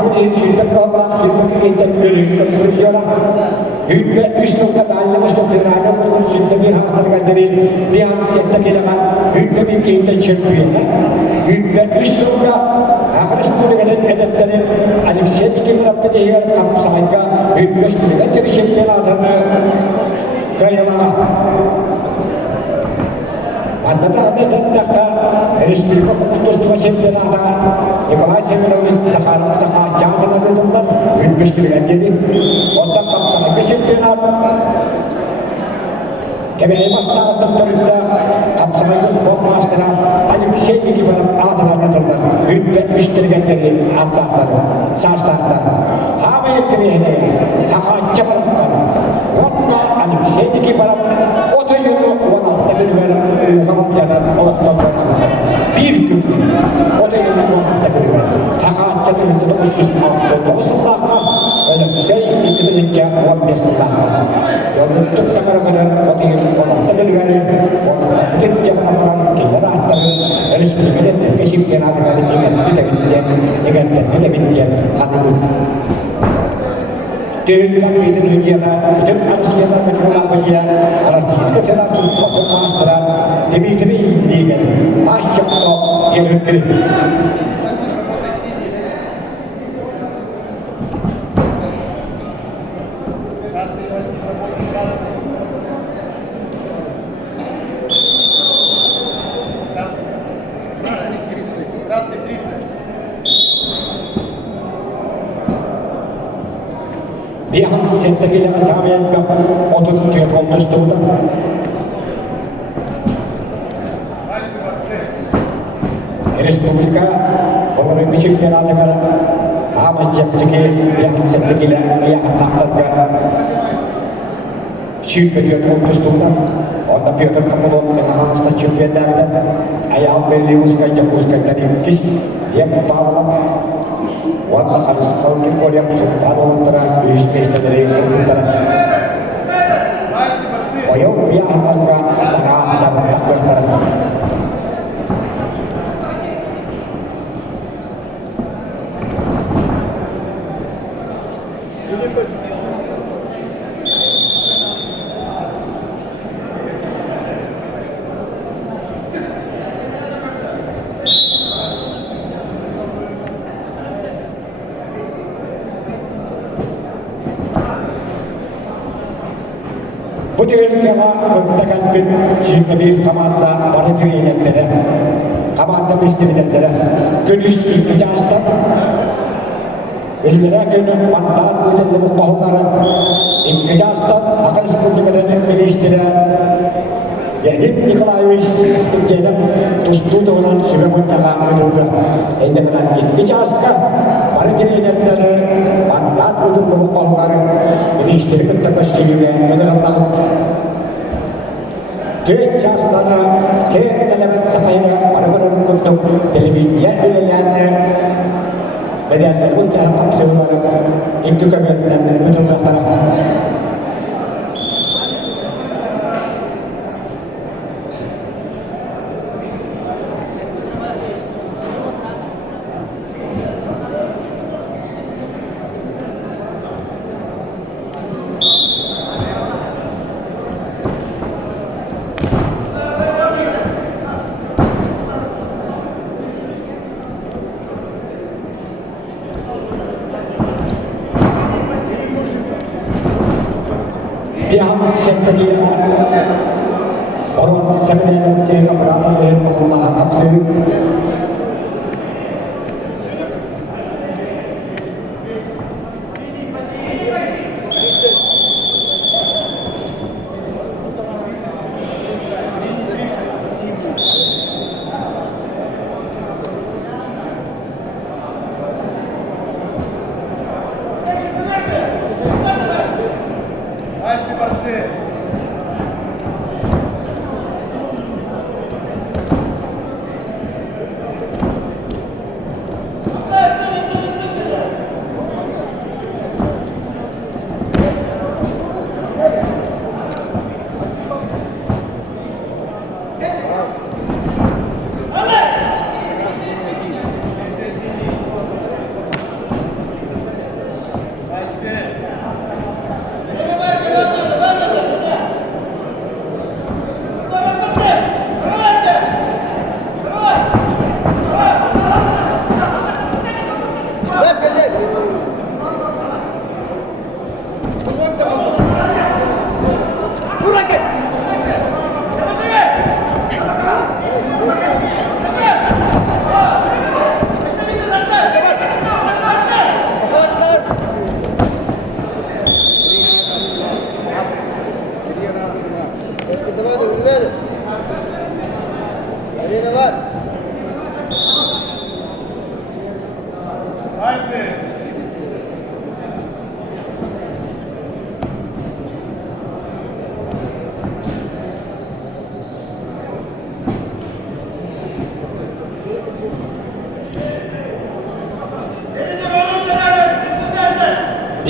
Malzemenin şirket kalmak, şirket eğitim görüyor, konuşuyorlar. Hütte 3 nokta dağılmış noktalarına kurulmuş hütte bir hastalık adları bir an sette gelen hütte bir eğitim şirketiyle. Hütte 3 nokta Ağrı Respublika'nın edeplerin Alexey'deki bıraktı diğer kapsayınca hütte üstüne girişimden adını kayalama. Anladı anladıkta Respublika Kutustuğa Şempiyonada Nikolay Seminovich Zaharim Zaha Cadına dedimler hütmüştürgen dedi. Ondan kapsamında şempiyonat Kebeği Masnağı'nın dönümde kapsamında spor maçlara Ali şey gibi adına dedimler hütmüştürgen dedi atlarları, saçlarları. Hava ettiriyene, hava çabalıkları. Ondan Ali şey gibi oto yolu 16'da günler Kavalcadan olaktan dönüyor. Bir günde o da yeni olakta görüyor. Takatça dönüyor. 9 sınavda öyle bir şey bitirince 15 sınavda. Yolun tuttukları kadar o da yeni olakta görüyor. Olakta bitirince bana kimler atları Respublika'nın şempiyonatı kadar bitti. Hadi bitti. Dengan Indonesia itu Asia kedua bagian Asia Federasi Sport Master Dimitri Ligan Asyikno Yerkiri. Bihan settekiyle asamiyette oturtuyor olmuştuğunda. Respublika Pemerintah Şempiyonatı kadar ama cepçeki bihan settekiyle ayaklarga şirketiyor olmuştuğunda. Onda Piotr Kapolov Mekhanistan Şempiyonları'da ayağın belli uzkayacak dari kis yang bağlam Wanda harus kalkir kau yang sumpah antara space dari antara. Oyong pihak harga sangat dapat takut barang. Bu dünyada kutlakan bir şirketi komanda para treniyetlere, komanda beslemeyenlere, günüş ilgicazda, illere günü mandat uydurlu bu kahukları, ilgicazda Ağrı Respublika'nın ministeri, Leonid Nikolaevich Sputnik'in tustuğu olan sübebunyağa uydurdu. Elde kalan ilgicazda para treniyetlere, mandat uydurlu bu kahukları, ministeri kutlakoşçiliğine öner Allah'ın. Dört çağızlarına kendilerimin sakayına paragrafın kuttuk televizyon ülelerde bedenler bu cara kapsayıları ilk kömürlerinden ödüldükleri. Bihan settekiyle Orhan Seminer'in mutluğuna bırakmaları Allah'a kapsı.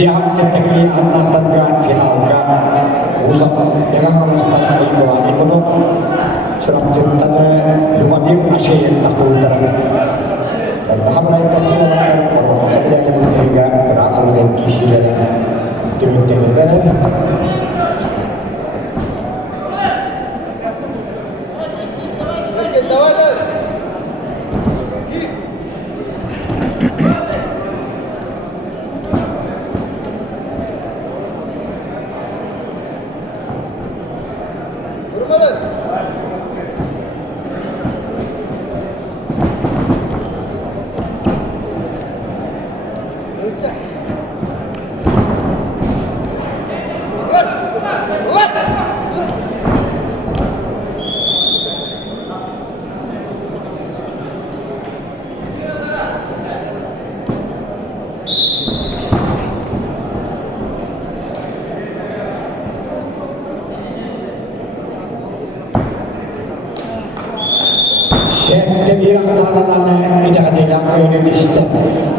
Ihan sitten kyllä antaa tarkkaan finaalka. Usa dengan alastan minggu itu no. Serap cintanya lupa bir asyik tak utara. Dan tahap lain tak utara kalau sebenarnya sehingga berakhir dengan kisi dan tim-tim dan Şehirde bir aksananane idadıyla yönetişti.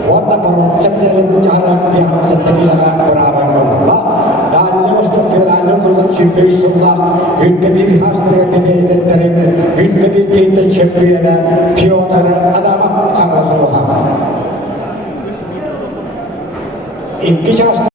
Wanda perut sebenarnya cara pihak setelah berapa Allah dan nyostok filanı kurulup şimdi sunlar hütte bir hastaya deneydenlerin hütte bir deyden şempiyene piyonları adama karasılığa. İki şahs